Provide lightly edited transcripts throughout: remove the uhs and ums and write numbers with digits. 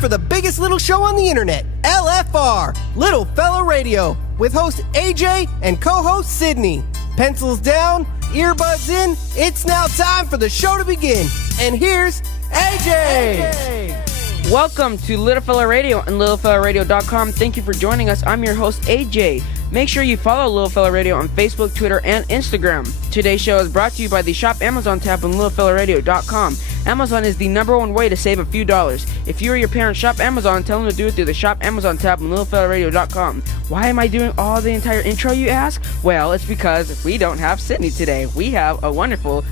for the biggest little show on the internet, LFR, Little Fella Radio, with host AJ and co-host Sydney. Pencils down, earbuds in, it's now time for the show to begin. And here's AJ! Welcome to Little Fella Radio and LittleFellaRadio.com. Thank you for joining us. I'm your host, AJ. Make sure you follow Little Fella Radio on Facebook, Twitter, and Instagram. Today's show is brought to you by the Shop Amazon tab on LittleFellaRadio.com. Amazon is the #1 way to save a few dollars. If you or your parents shop Amazon, tell them to do it through the Shop Amazon tab on LittleFellaRadio.com. Why am I doing all the entire intro, you ask? Well, it's because we don't have Sydney today. We have a wonderful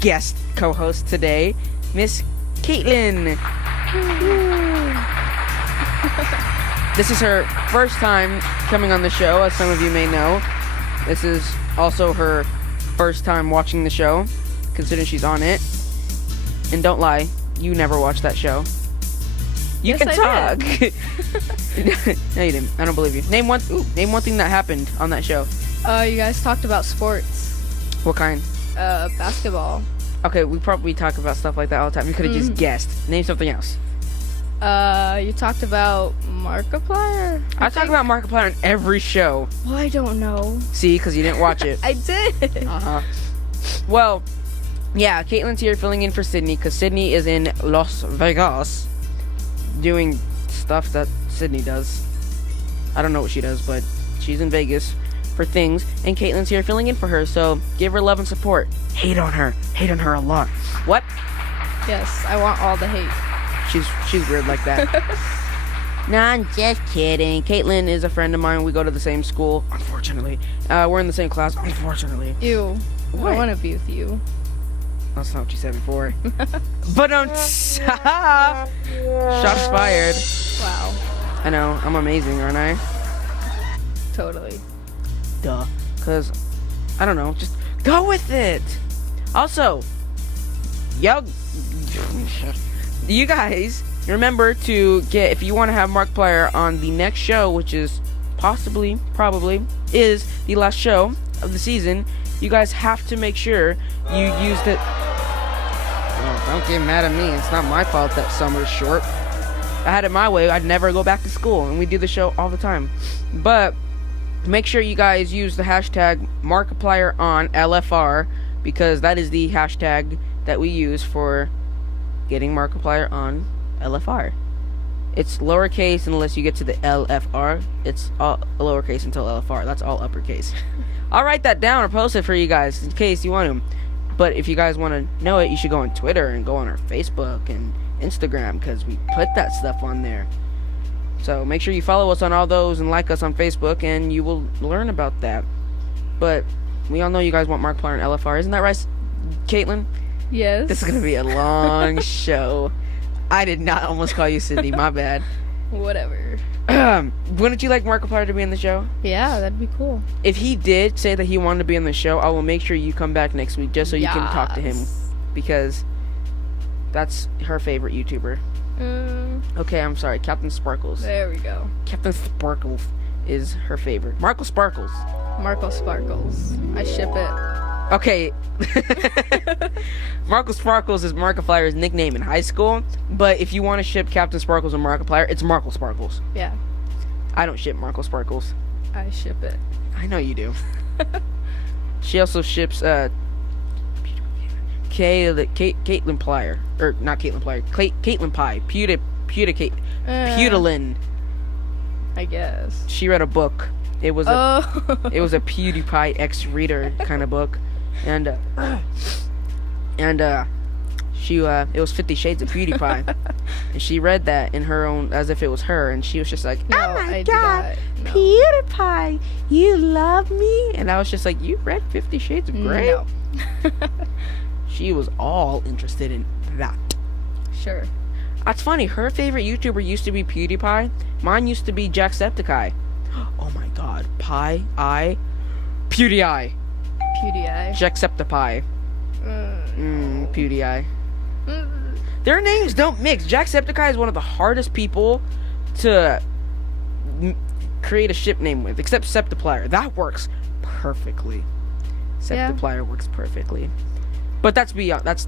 guest co-host today, Miss Caitlin. This is her first time coming on the show, as some of you may know. This is also her first time watching the show, considering she's on it. And don't lie, you never watched that show. You Yes, can I talk. did. No, you didn't. I don't believe you. Name one thing that happened on that show. You guys talked about sports. What kind? Basketball. Okay, we probably talk about stuff like that all the time. You could have just guessed. Name something else. You talked about Markiplier. I talk about Markiplier on every show. Well, I don't know. See, because you didn't watch it. I did. Uh-huh. Well, yeah, Caitlin's here filling in for Sydney, because Sydney is in Las Vegas doing stuff that Sydney does. I don't know what she does, but she's in Vegas for things, and Caitlin's here filling in for her, so give her love and support. Hate on her a lot. What? Yes, I want all the hate. She's weird like that. Nah, I'm just kidding. Caitlin is a friend of mine. We go to the same school, unfortunately. We're in the same class, unfortunately. Ew. What? I want to be with you. That's not what you said before. But shots fired. Wow. I know, I'm amazing, aren't I? Totally. Duh. Because, I don't know, just go with it. Also, you guys remember to get, if you want to have Markiplier on the next show, which is probably is the last show of the season, you guys have to make sure you use it. Oh, don't get mad at me. It's not my fault that summer's short. If I had it my way, I'd never go back to school, and we do the show all the time. But make sure you guys use the hashtag Markiplier on LFR, because that is the hashtag that we use for getting Markiplier on LFR. It's lowercase unless you get to the LFR. It's all lowercase until LFR. That's all uppercase. I'll write that down or post it for you guys in case you want to. But if you guys want to know it, you should go on Twitter and go on our Facebook and Instagram, because we put that stuff on there. So make sure you follow us on all those and like us on Facebook, and you will learn about that. But we all know you guys want Markiplier and LFR. Isn't that right, Caitlin? Yes. This is going to be a long show. I did not almost call you Sydney. My bad. Whatever. Wouldn't you like Markiplier to be in the show? Yeah, that'd be cool. If he did say that he wanted to be in the show, I will make sure you come back next week just so you can talk to him, because that's her favorite YouTuber. Okay, I'm sorry. Captain Sparkles. There we go. Captain Sparkles is her favorite. Marco Sparkles. Marco Sparkles. I ship it. Okay. Marco Sparkles is Markiplier's nickname in high school, but if you want to ship Captain Sparkles and Markiplier, it's Marco Sparkles. Yeah. I don't ship Marco Sparkles. I ship it. I know you do. She also ships Caitlin Plier, or not Caitlin Plier, Caitlin Pie, Pudelin. I guess. She read a book. It was a PewDiePie X reader kind of book, and she it was 50 Shades of PewDiePie, and she read that in her own, as if it was her, and she was just like, No, "Oh my I God, no. PewDiePie, you love me?" And I was just like, "You read 50 Shades of Grey?" No. She was all interested in that. Sure. That's funny. Her favorite YouTuber used to be PewDiePie. Mine used to be Jacksepticeye. Oh my God. PewDiePie. PewDiePie. Jacksepticeye. PewDiePie. Their names don't mix. Jacksepticeye is one of the hardest people to create a ship name with, except Septiplier. That works perfectly. Septiplier works perfectly. But that's beyond. Let's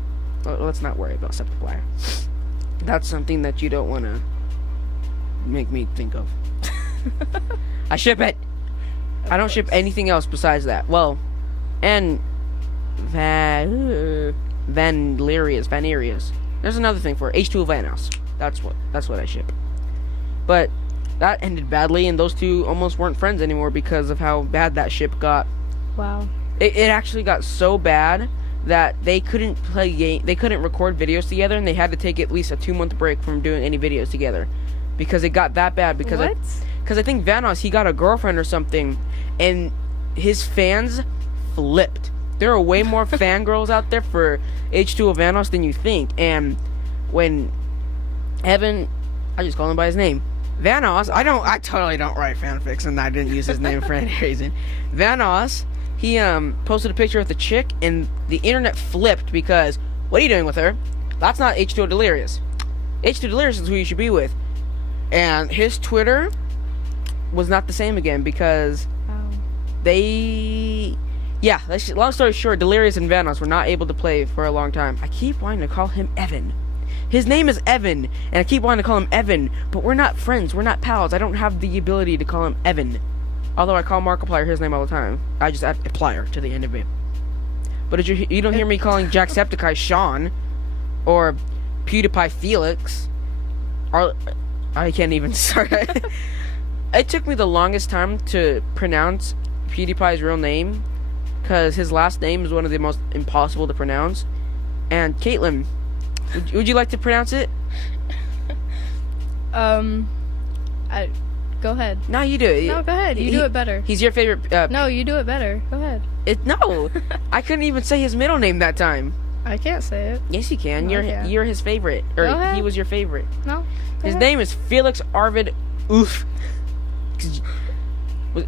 not worry about Septiplier. That's something that you don't want to make me think of. I ship it. I don't ship anything else besides that. Well, and Vanerius. There's another thing for it. H2O Vanos. That's what I ship. But that ended badly, and those two almost weren't friends anymore because of how bad that ship got. Wow. It actually got so bad that they couldn't they couldn't record videos together, and they had to take at least a 2-month break from doing any videos together because it got that bad. Because What? Because I think Vanos, he got a girlfriend or something, and his fans flipped. There are way more fangirls out there for H2O Vanos than you think. And when Evan, I just call him by his name, Vanos, I totally don't write fanfics, and I didn't use his name for any reason. Vanos, he posted a picture with a chick, and the internet flipped because, what are you doing with her? That's not H2O Delirious. H2O Delirious is who you should be with. And his Twitter was not the same again because Wow. long story short, Delirious and Vanos were not able to play for a long time. I keep wanting to call him Evan. His name is Evan, and I keep wanting to call him Evan, but we're not friends, we're not pals. I don't have the ability to call him Evan. Although I call Markiplier his name all the time. I just add a plier to the end of it. But you don't hear me calling Jacksepticeye Sean, or PewDiePie Felix, or I can't even start. It took me the longest time to pronounce PewDiePie's real name, because his last name is one of the most impossible to pronounce. And Caitlin, would you like to pronounce it? Go ahead. No, you do it. No, go ahead. You do it better. He's your favorite. No, you do it better. Go ahead. No, I couldn't even say his middle name that time. I can't say it. Yes, you can. No, I can't. You're his favorite, or Go ahead. he was your favorite. No. Go His ahead. name is Felix Arvid Oof.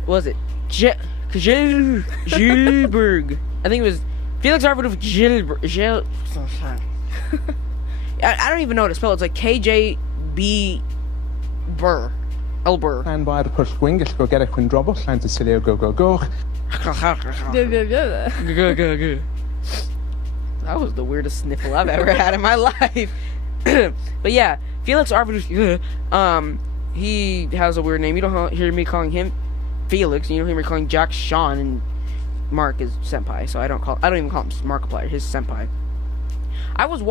Was it Gilberg? I think it was Felix Arvid Oof Gilberg. I don't even know how to spell it. It's like KJB Burr. Elber. And by the push wing, it's go get a quindrobus, and to Cilio go. That was the weirdest sniffle I've ever had in my life. But yeah, Felix Arvid, he has a weird name. You don't hear me calling him Felix, and you don't hear me calling Jack Sean, and Mark is senpai, so I don't even call him Markiplier, his senpai. I was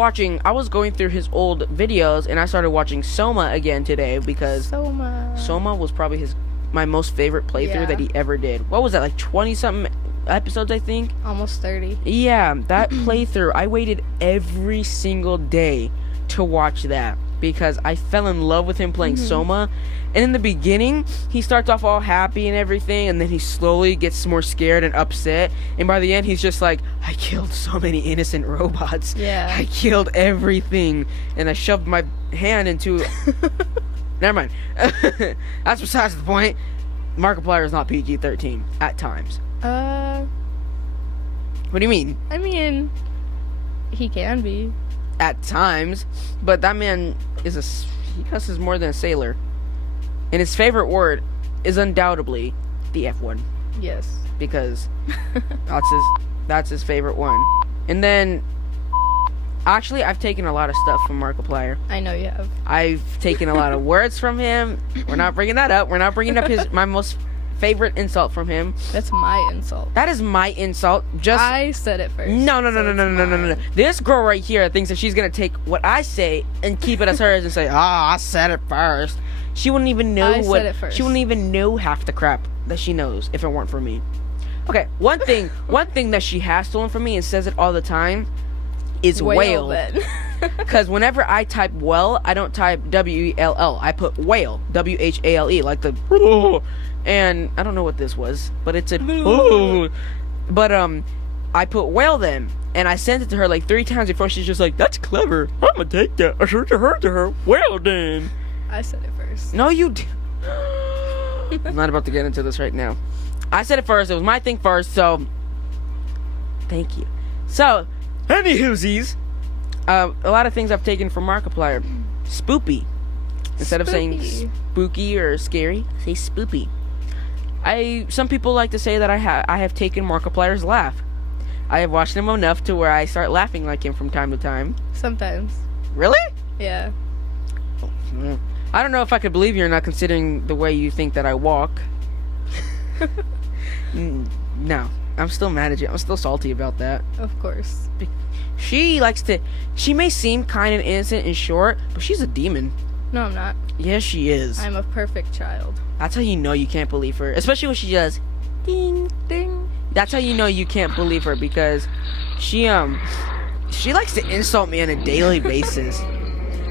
going through his old videos, and I started watching Soma again today because Soma was probably my most favorite playthrough that he ever did. What was that, like 20-something episodes, I think? Almost 30. Yeah, that playthrough, I waited every single day to watch that because I fell in love with him playing Soma. And in the beginning, he starts off all happy and everything, and then he slowly gets more scared and upset. And by the end, he's just like, I killed so many innocent robots. Yeah. I killed everything. And I shoved my hand into... Never mind. That's besides the point. Markiplier is not PG-13 at times. What do you mean? I mean, he can be. At times. But that man he cusses more than a sailor. And his favorite word is undoubtedly the F one. Yes. Because that's his favorite one. And then, actually, I've taken a lot of stuff from Markiplier. I know you have. I've taken a lot of words from him. We're not bringing that up. We're not bringing up my most favorite insult from him. That's my insult. That is my insult. I said it first. No. This girl right here thinks that she's gonna take what I say and keep it as hers and say, I said it first. She wouldn't even know I said it first. She wouldn't even know half the crap that she knows if it weren't for me. Okay, one thing that she has stolen from me and says it all the time is whale. Because whenever I type well, I don't type W-E-L-L. I put whale, W-H-A-L-E, like the... And I don't know what this was, but it said... But, I put whale then, and I sent it to her like 3 times before she's just like, that's clever. I'm gonna take that. I sure to her. Well then. I said it first. No, you I'm not about to get into this right now. I said it first. It was my thing first, so... Thank you. So, anywhoosies, a lot of things I've taken from Markiplier. Spoopy. Instead of saying spooky or scary, say spoopy. Some people like to say that I have taken Markiplier's laugh. I have watched him enough to where I start laughing like him from time to time. Sometimes. Really? Yeah. I don't know if I could believe you or not, considering the way you think that I walk. No, I'm still mad at you. I'm still salty about that. Of course. She may seem kind and innocent and short, but she's a demon. No, I'm not. Yes, she is. I'm a perfect child. That's how you know you can't believe her. Especially when she does ding, ding. That's how you know you can't believe her, because she likes to insult me on a daily basis.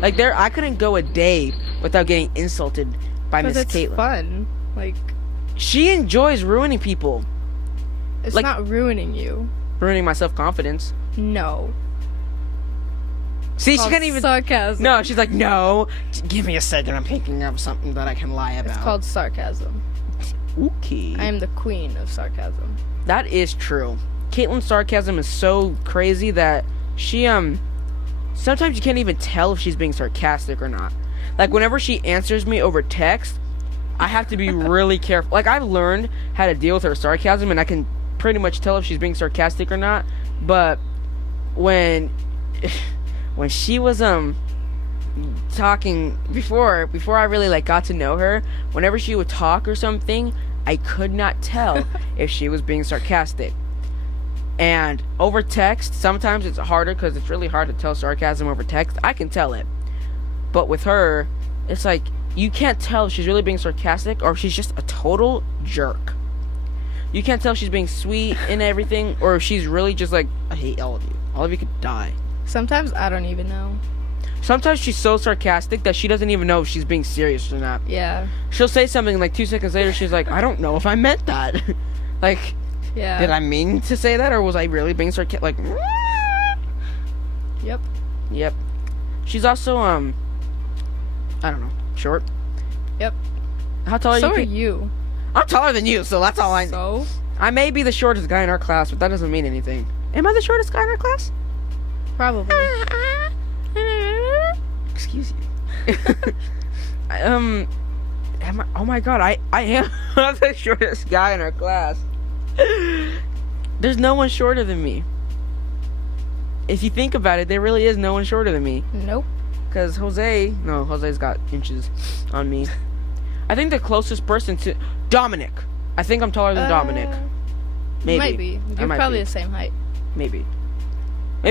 Like, I couldn't go a day without getting insulted by Miss It's Caitlin. fun. Like, She enjoys ruining people. it's Like- not ruining you. Ruining my self-confidence. No. See, she Called can't even... sarcasm. No, she's like, no. Give me a second. I'm picking up something that I can lie about. It's called sarcasm. Okay. I am the queen of sarcasm. That is true. Caitlin's sarcasm is so crazy that she, sometimes you can't even tell if she's being sarcastic or not. Like, whenever she answers me over text, I have to be really careful. Like, I've learned how to deal with her sarcasm, and I can pretty much tell if she's being sarcastic or not. But when she was, talking before I really, like, got to know her, whenever she would talk or something, I could not tell if she was being sarcastic. And over text, sometimes it's harder, because it's really hard to tell sarcasm over text. I can tell it. But with her, it's like, you can't tell if she's really being sarcastic or if she's just a total jerk. You can't tell if she's being sweet and everything, or if she's really just like, I hate all of you. All of you could die. Sometimes I don't even know. Sometimes she's so sarcastic that she doesn't even know if she's being serious or not. Yeah. She'll say something, like 2 seconds later, she's like, I don't know if I meant that. Like, Yeah. did I mean to say that, or was I really being sarcastic? Like, Yep. yep. She's also, I don't know, short. Yep. How tall are So you? are you. I'm taller than you, so that's all I know. So? I may be the shortest guy in our class, but that doesn't mean anything. Am I the shortest guy in our class? Probably. Excuse you. Am I? Oh my god, I am the shortest guy in our class. There's no one shorter than me. If you think about it, there really is no one shorter than me. Nope. Because Jose's got inches on me. I think the closest person to Dominic. I think I'm taller than Dominic. Maybe. Might be. I You're might probably be. the same height. Maybe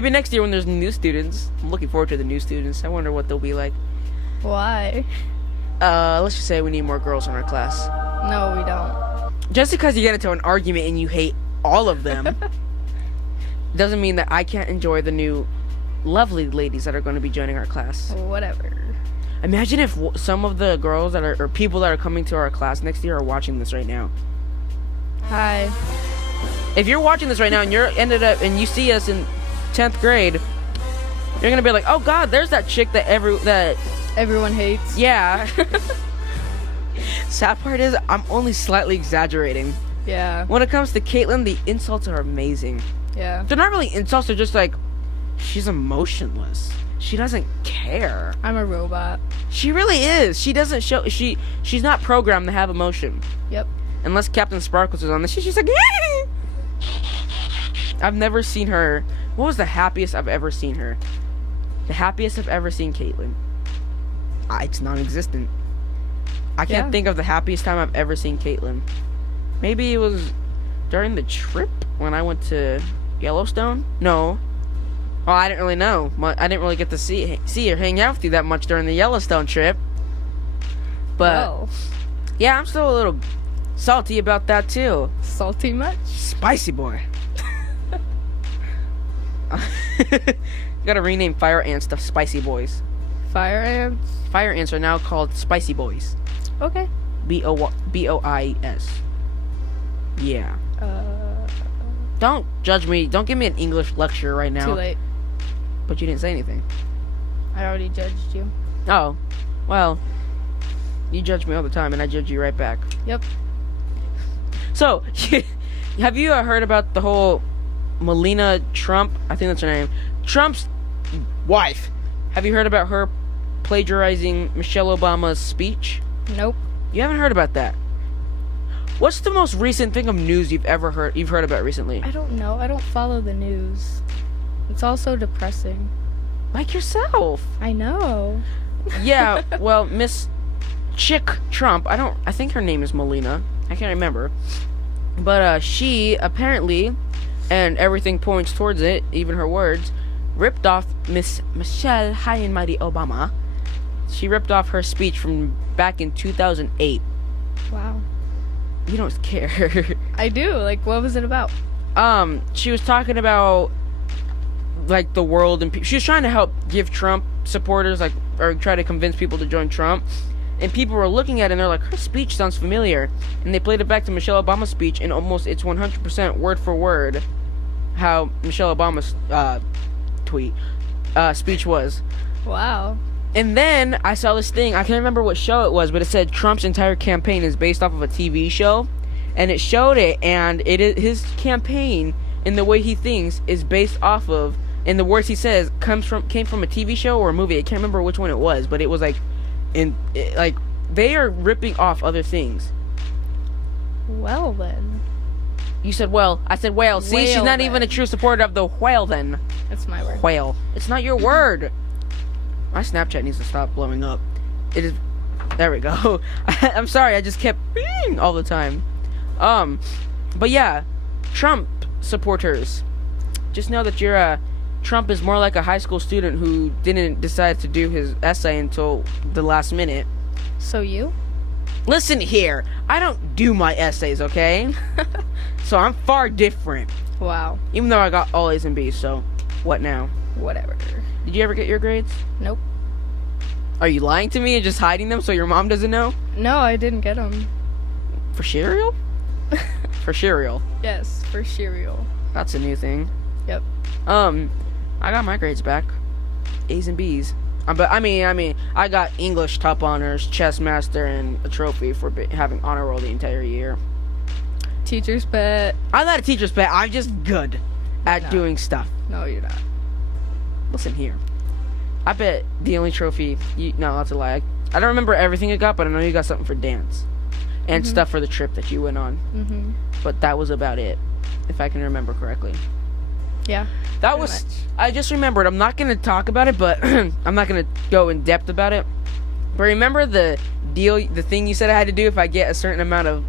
next year when there's new students. I'm looking forward to the new students. I wonder what they'll be like. Why? Let's just say we need more girls in our class. No, we don't. Just because you get into an argument and you hate all of them doesn't mean that I can't enjoy the new lovely ladies that are going to be joining our class. Whatever. Imagine if some of the girls that are, or people that are coming to our class next year are watching this right now. Hi. If you're watching this right now and you're ended up and you see us in 10th grade, you're gonna be like, oh god, there's that chick that Everyone hates. yeah. Sad part is I'm only slightly exaggerating. Yeah. When it comes to Caitlin, the insults are amazing. Yeah. They're not really insults, they're just like, she's emotionless. She doesn't care. I'm a robot. She really is. She doesn't show. She's not programmed to have emotion. Yep. Unless Captain Sparkles is on this, she's like. I've never seen her. What was the happiest I've ever seen her? The happiest I've ever seen Caitlin. It's non-existent. I can't Yeah. think of the happiest time I've ever seen Caitlin. Maybe it was during the trip when I went to Yellowstone. No. Well, I didn't really know. I didn't really get to see her, hang out with you that much during the Yellowstone trip. But Well, yeah, I'm still a little salty about that too. salty much? Spicy boy. Gotta rename fire ants to spicy boys. Fire ants? Fire ants are now called spicy boys. Okay. B-O-I-S. Yeah. Don't judge me. Don't give me an English lecture right now. Too late. But you didn't say anything. I already judged you. Oh, well, you judge me all the time, and I judge you right back. Yep. So, have you heard about the whole Melania Trump? I think that's her name. Trump's wife. Have you heard about her plagiarizing Michelle Obama's speech? Nope. You haven't heard about that. What's the most recent thing of news you've heard about recently? I don't know. I don't follow the news. It's all so depressing. Like yourself. I know. Yeah, well, Miss chick Trump, I think her name is Melina. I can't remember. But she apparently, and everything points towards it, even her words, ripped off Miss Michelle High and Mighty Obama. She ripped off her speech from back in 2008. Wow. You don't care. I do. Like, what was it about? She was talking about, like, the world, and she was trying to help give Trump supporters, like, or try to convince people to join Trump. And people were looking at it and they're like, her speech sounds familiar. And they played it back to Michelle Obama's speech, and almost it's 100% word for word how Michelle Obama's speech was. Wow. And then I saw this thing, I can't remember what show it was, but it said Trump's entire campaign is based off of a TV show. And it showed it, and his campaign and the way he thinks is based off of, and the words he says came from a TV show or a movie. I can't remember which one it was, but it was like, like they are ripping off other things. Well then. You said well. I said whale. See, she's not even a true supporter of the whale then. That's my word. Whale. It's not your word. My Snapchat needs to stop blowing up. It is. There we go. I'm sorry. I just kept being all the time. But yeah, Trump supporters. Just know that Trump is more like a high school student who didn't decide to do his essay until the last minute. So you? Listen here, I don't do my essays, okay? So I'm far different. Wow. Even though I got all A's and B's, so what now? Whatever. Did you ever get your grades? Nope. Are you lying to me and just hiding them so your mom doesn't know? No, I didn't get them. For cereal? For cereal. Yes, for cereal. That's a new thing. Yep. I got my grades back. A's and B's. But I mean, I got English top honors, chess master, and a trophy for having honor roll the entire year. Teacher's pet. I'm not a teacher's pet. I'm just good at doing stuff. No, you're not. Listen here. I bet the only trophy... No, that's a lie. I don't remember everything you got, but I know you got something for dance. And stuff for the trip that you went on. Mm-hmm. But that was about it, if I can remember correctly. Yeah. That was... Much. I just remembered. I'm not going to talk about it, but... I'm not going to go in depth about it. But remember the thing you said I had to do if I get a certain amount of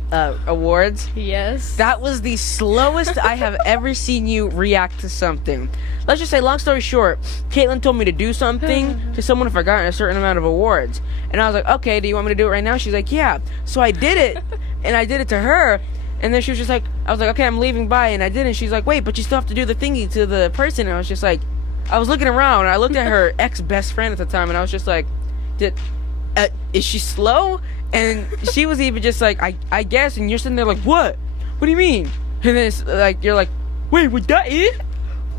awards? Yes. That was the slowest I have ever seen you react to something. Let's just say, long story short, Caitlin told me to do something to someone if I got a certain amount of awards. And I was like, okay, do you want me to do it right now? She's like, yeah. So I did it, and I did it to her. And then she was just like, I was like, okay, I'm leaving by, and I did it. And she's like, wait, but you still have to do the thingy to the person. And I was just like, I was looking around, and I looked at her ex-best friend at the time, and I was just like, is she slow? And she was even just like, I guess. And you're sitting there like, what? What do you mean? And then it's like, you're like, wait, was that it?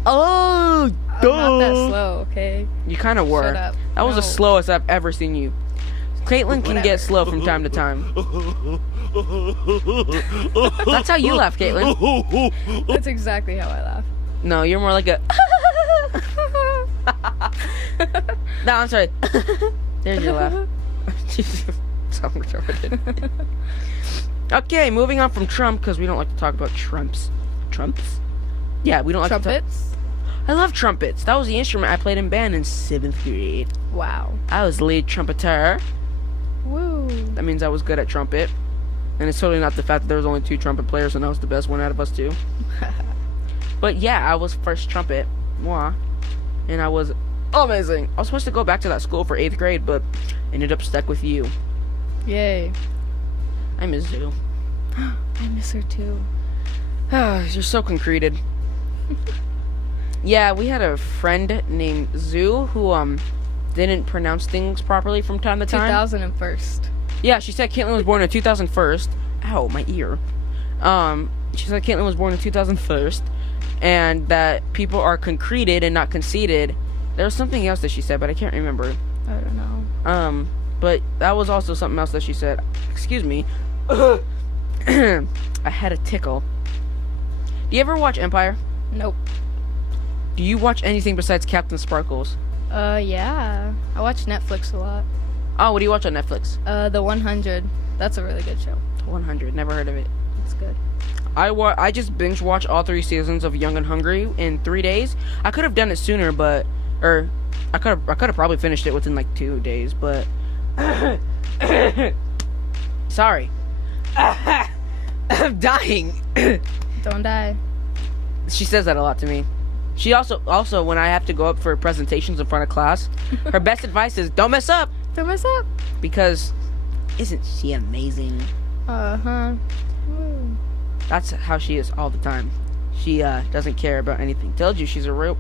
Oh, duh. I'm not that slow, okay? You kind of were. Shut up. That was the slowest I've ever seen you. Caitlin can get slow from time to time. That's how you laugh, Caitlin. That's exactly how I laugh. No, you're more like a... No, I'm sorry. There's your laugh. So retarded. Okay, moving on from Trump, because we don't like to talk about Trumps. Trumps? Yeah, we don't like Trumpets? to talk... I love trumpets. That was the instrument I played in band in 7th grade. Wow. I was lead trumpeter. Woo. That means I was good at trumpet. And it's totally not the fact that there was only 2 trumpet players and I was the best one out of us 2. But yeah, I was first trumpet. Mwah. And I was amazing. I was supposed to go back to that school for 8th grade, but ended up stuck with you. Yay. I miss Zoo. I miss her too. You're so concreted. Yeah, we had a friend named Zoo who didn't pronounce things properly from time to time. 2001. Yeah, she said Caitlin was born in 2001. Ow, my ear. She said Caitlin was born in 2001, and that people are concreted and not conceited. There was something else that she said, but I can't remember. I don't know. But that was also something else that she said. Excuse me. I had a tickle. Do you ever watch Empire? Nope. Do you watch anything besides Captain Sparkles? Yeah. I watch Netflix a lot. Oh, what do you watch on Netflix? The 100. That's a really good show. 100. Never heard of it. It's good. I just binge watched all 3 seasons of Young and Hungry in 3 days. I could have done it sooner, but I could have probably finished it within like 2 days, but Sorry. I'm dying. Don't die. She says that a lot to me. She also when I have to go up for presentations in front of class, her best advice is don't mess up. Don't mess up. Because isn't she amazing? Uh-huh. That's how she is all the time. She doesn't care about anything. Told you she's a real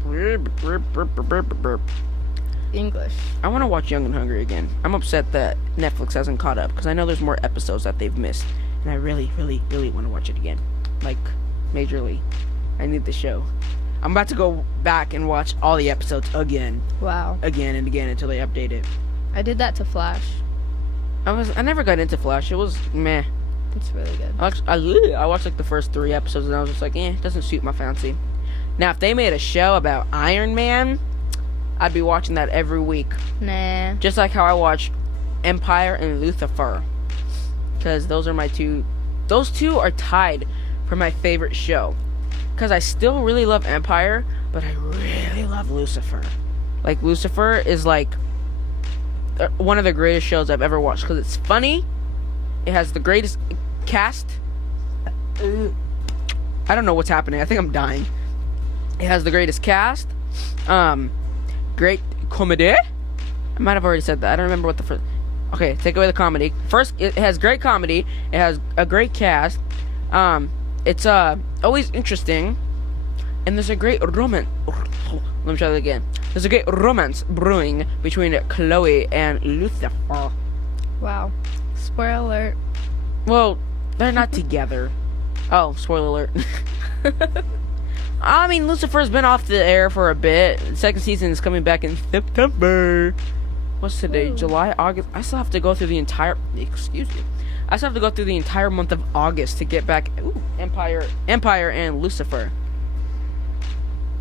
English. I want to watch Young and Hungry again. I'm upset that Netflix hasn't caught up because I know there's more episodes that they've missed, and I really, really, really want to watch it again, like majorly. I need the show. I'm about to go back and watch all the episodes again, Wow. again and again until they update it. I did that to Flash. I never got into Flash. It was meh. It's really good. I watched like the first 3 episodes and I was just like, it doesn't suit my fancy. Now, if they made a show about Iron Man, I'd be watching that every week. Nah. Just like how I watch Empire and Lucifer. Because those are my two. Those two are tied for my favorite show. Because I still really love Empire, but I really love Lucifer. Like, Lucifer is like one of the greatest shows I've ever watched. Because it's funny. It has the greatest cast. I don't know what's happening. I think I'm dying. It has the greatest cast. Great comedy. I might have already said that. I don't remember what the first. Okay, take away the comedy. First, it has great comedy. It has a great cast. It's always interesting, and there's a great romance. Let me try that again. There's a great romance brewing between Chloe and Lucifer. Wow. Spoiler alert. Well, they're not together. Oh, spoiler alert. I mean, Lucifer's been off the air for a bit. The second season is coming back in September. What's today? Ooh. July, August. I still have to go through the entire. Excuse me. I still have to go through the entire month of August to get back. Ooh, Empire, and Lucifer.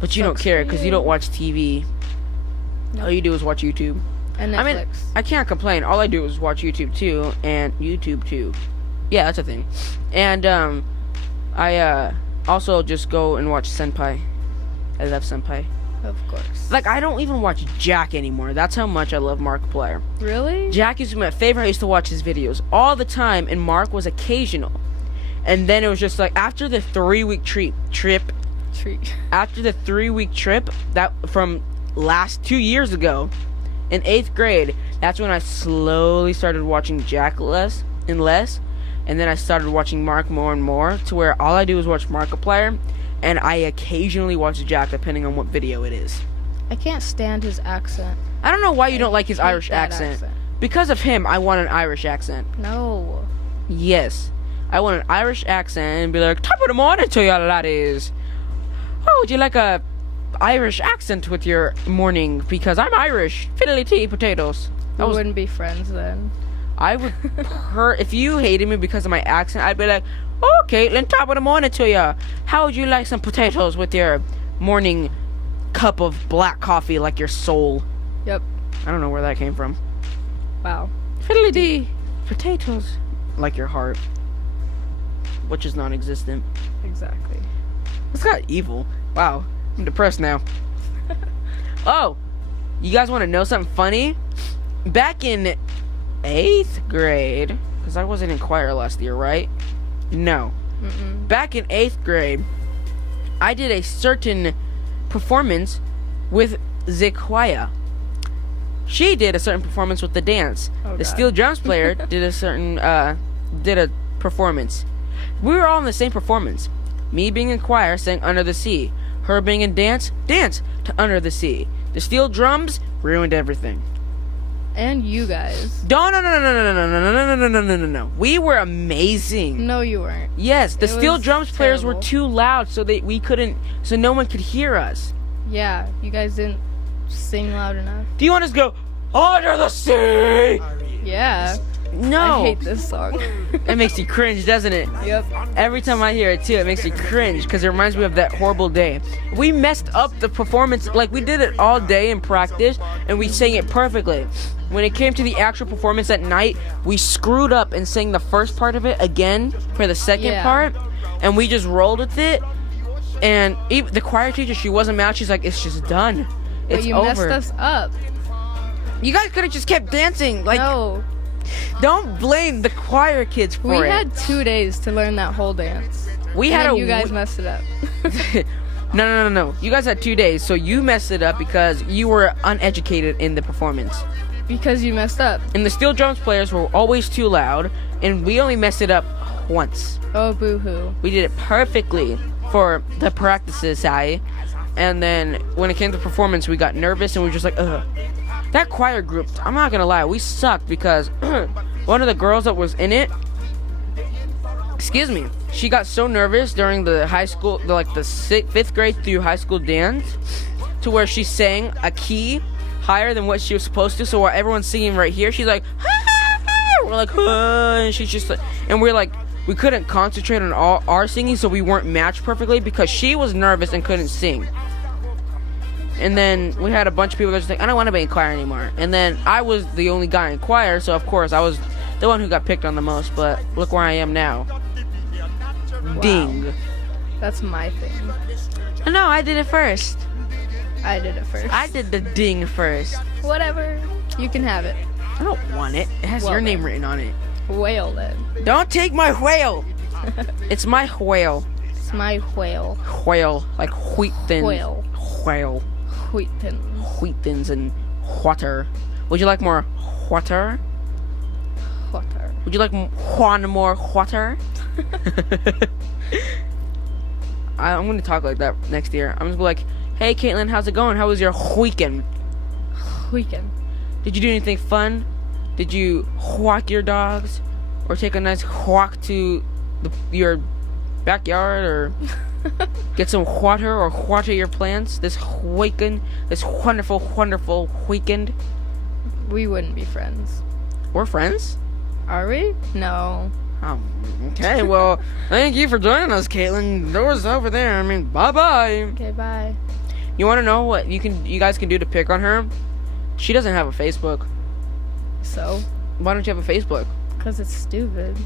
But you don't care because you don't watch TV. Nope. All you do is watch YouTube. And Netflix. I mean, I can't complain. All I do is watch YouTube too, and YouTube too. Yeah, that's a thing. And I also just go and watch Senpai. I love Senpai. Of course. Like, I don't even watch Jack anymore. That's how much I love Markiplier. Really? Jack used to be my favorite. I used to watch his videos all the time, and Mark was occasional. And then it was just like, after the 3-week trip, after the 3-week trip, that from last 2 years ago, in 8th grade, that's when I slowly started watching Jack less and less. And then I started watching Mark more and more, to where all I do is watch Markiplier, and I occasionally watch Jack depending on what video it is. I can't stand his accent. I don't know why you don't like his hate Irish that accent. Because of him, I want an Irish accent. No. Yes. I want an Irish accent and be like, top of the morning to you laddies. Oh, would you like a Irish accent with your morning? Because I'm Irish. Fiddly tea potatoes. We wouldn't be friends then. I would if you hated me because of my accent, I'd be like, oh, Caitlin, top of the morning to ya. How would you like some potatoes with your morning cup of black coffee like your soul? Yep. I don't know where that came from. Wow. Fiddly dee. Potatoes. Like your heart. Which is non-existent. Exactly. It's got evil. Wow. I'm depressed now. Oh. You guys want to know something funny? Back in 8th grade, because I wasn't in choir last year, right? No. Mm-mm. Back in 8th grade, I did a certain performance with the choir. She did a certain performance with the dance. Oh, the God. steel drums player did a certain did a performance. We were all in the same performance. Me being in choir sang Under the Sea. Her being in dance to Under the Sea. The steel drums ruined everything. And you guys. No. We were amazing. No, you weren't. Yes, the It steel was drums players were terrible. too loud, so no one could hear us. Yeah, you guys didn't sing loud enough. Do you want us to go Under the Sea? Yeah. No. I hate this song. It makes you cringe, doesn't it? Yep. Every time I hear it too, it makes me cringe because it reminds me of that horrible day. We messed up the performance, like we did it all day in practice, and we sang it perfectly. When it came to the actual performance at night, we screwed up and sang the first part of it again for the second part, and we just rolled with it. And even the choir teacher, she wasn't mad. She's like, "It's just done. It's But you over." messed us up. You guys could have just kept dancing. Like, No. Don't blame the choir kids for it. We had 2 days to learn that whole dance. We had You guys messed it up. No. You guys had 2 days, so you messed it up because you were uneducated in the performance. Because you messed up. And the steel drums players were always too loud, and we only messed it up once. Oh, boo-hoo. We did it perfectly for the practices, and then when it came to performance, we got nervous and we were just like, ugh. That choir group, I'm not gonna lie, we sucked because one of the girls that was in it, excuse me, she got so nervous during the high school, the 5th grade through high school dance, to where she sang a key higher than what she was supposed to. So while everyone's singing right here, she's like, we're like, and she's just like, and we're like, we couldn't concentrate on all our singing, so we weren't matched perfectly because she was nervous and couldn't sing. And then we had a bunch of people that were just like, I don't want to be in choir anymore. And then I was the only guy in choir, so of course I was the one who got picked on the most. But look where I am now. Wow. Ding. That's my thing. No, I did it first. I did it first. I did the ding first. Whatever. You can have it. I don't want it. It has Well, your name then. written on it. Whale, then. Don't take my whale. It's my whale. It's my whale. Whale, like wheat thins. Whale. Whale. Wheaton. Wheat thins and water. Would you like more water? Water. Would you like one more water? I'm gonna talk like that next year. I'm just gonna be like, hey Caitlin, how's it going? How was your weekend? Weekend. Did you do anything fun? Did you walk your dogs? Or take a nice walk to your backyard? Or get some water or water your plants this weekend? This wonderful, wonderful weekend? We wouldn't be friends. We're friends? Are we? No. Oh, okay, well, thank you for joining us, Caitlin. Door's over there. I mean, bye-bye. Okay, bye. You want to know what you guys can do to pick on her? She doesn't have a Facebook. So? Why don't you have a Facebook? Because it's stupid.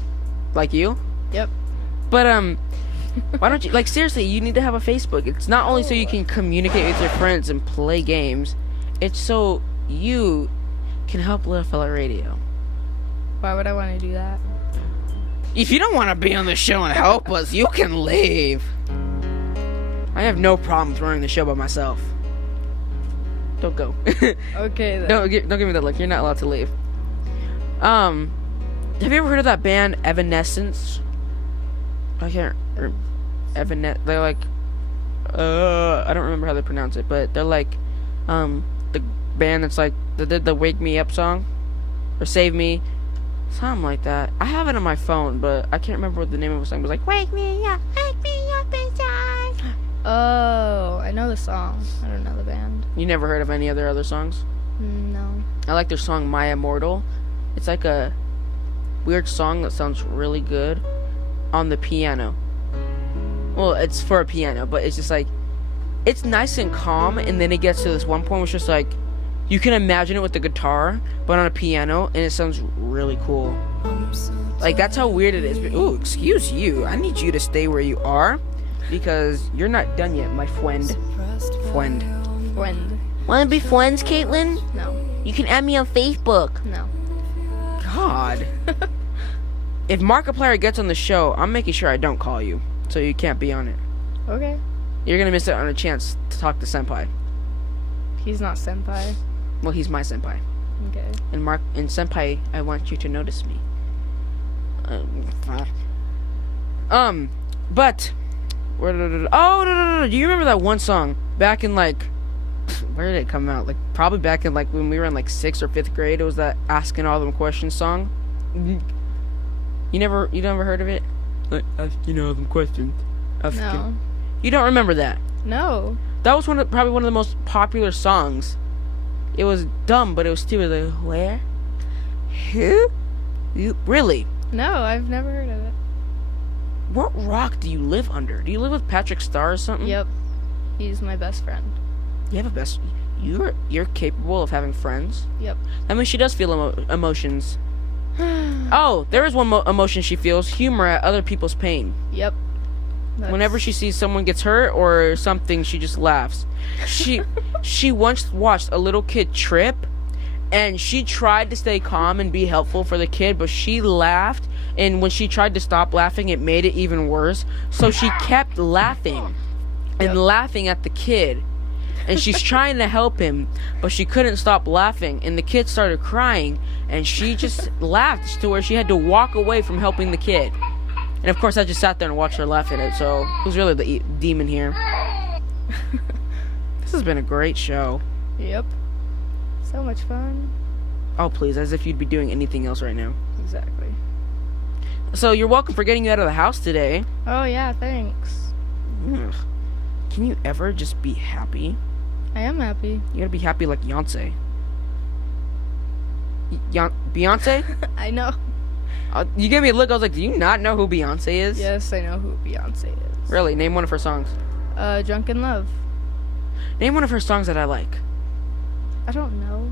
Like you? Yep. But, why don't you, like, seriously, you need to have a Facebook. It's not only so you can communicate with your friends and play games, it's so you can help Little Fella Radio. Why would I want to do that? If you don't want to be on the show and help us, you can leave. I have no problems running the show by myself. Don't go. Okay, then. Don't give me that look. You're not allowed to leave. Have you ever heard of that band Evanescence? I can't. They're like. I don't remember how they pronounce it, but they're like, the band that's like that did the "Wake Me Up" song, or "Save Me," something like that. I have it on my phone, but I can't remember what the name of the song was. Like, "Wake me up inside." Oh, I know the song. I don't know the band. You never heard of any of their other songs? No. I like their song "My Immortal." It's like a weird song that sounds really good on the piano. Well, it's for a piano, but it's just like, it's nice and calm, and then it gets to this one point where it's just like, you can imagine it with the guitar, but on a piano, and it sounds really cool. Like, that's how weird it is. But, ooh, excuse you. I need you to stay where you are, because you're not done yet, my friend. Friend. Friend. Wanna be friends, Caitlin? No. You can add me on Facebook. No. God. If Markiplier gets on the show, I'm making sure I don't call you, so you can't be on it. Okay. You're gonna miss out on a chance to talk to Senpai. He's not senpai. Well, he's my senpai. Okay. And Senpai, I want you to notice me. But do you remember that one song back in like, where did it come out? Like probably back in like when we were in like 6th or 5th grade. It was that "Asking All Them Questions" song. You never heard of it? Like asking all them questions. No. You don't remember that? No. That was probably one of the most popular songs. It was dumb, but it was stupid. Like, where? Who? You really? No, I've never heard of it. What rock do you live under? Do you live with Patrick Star or something? Yep. He's my best friend. You have a best. You're capable of having friends. Yep. I mean, she does feel emotions. Oh, there is one emotion she feels: humor at other people's pain. Yep. Whenever she sees someone gets hurt or something, she just laughs. She once watched a little kid trip, And she tried to stay calm and be helpful for the kid, but she laughed. And when she tried to stop laughing, it made it even worse. So she kept laughing and laughing at the kid. And she's trying to help him, but she couldn't stop laughing. And the kid started crying, and she just laughed to where she had to walk away from helping the kid. And of course, I just sat there and watched her laugh at it. So who's really the demon here? This has been a great show. Yep. So much fun. Oh, please, as if you'd be doing anything else right now. Exactly. So you're welcome for getting you out of the house today. Oh, yeah, thanks. Ugh. Can you ever just be happy? I am happy. You gotta be happy like Beyonce. Beyonce? I know. You gave me a look. I was like, do you not know who Beyonce is? Yes, I know who Beyonce is. Really? Name one of her songs. Drunken Love. Name one of her songs that I like. I don't know.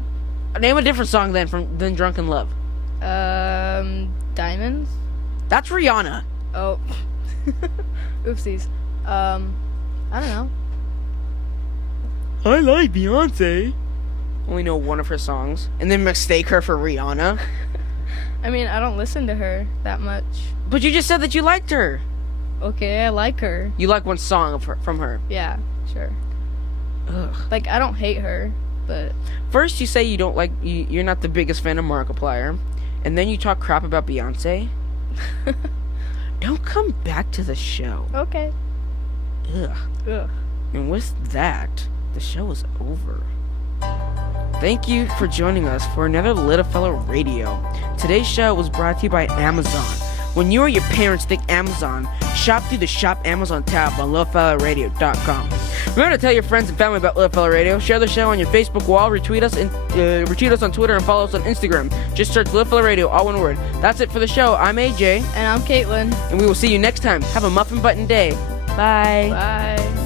Name a different song than Drunken Love. Diamonds? That's Rihanna. Oh. Oopsies. I don't know. I like Beyonce. Only know one of her songs, and then mistake her for Rihanna. I mean, I don't listen to her that much. But you just said that you liked her. Okay, I like her. You like one song of her, from her. Yeah, sure. Ugh. Like, I don't hate her, but... First, you say you don't like... You're not the biggest fan of Markiplier. And then you talk crap about Beyonce. Don't come back to the show. Okay. Ugh. Ugh. And with that, the show is over. Thank you for joining us for another Little Fella Radio. Today's show was brought to you by Amazon. When you or your parents think Amazon, shop through the Shop Amazon tab on littlefellow.radio.com. Remember to tell your friends and family about Little Fella Radio. Share the show on your Facebook wall, retweet us on Twitter, and follow us on Instagram. Just search Little Fella Radio, all one word. That's it for the show. I'm AJ. And I'm Caitlin. And we will see you next time. Have a muffin button day. Bye. Bye.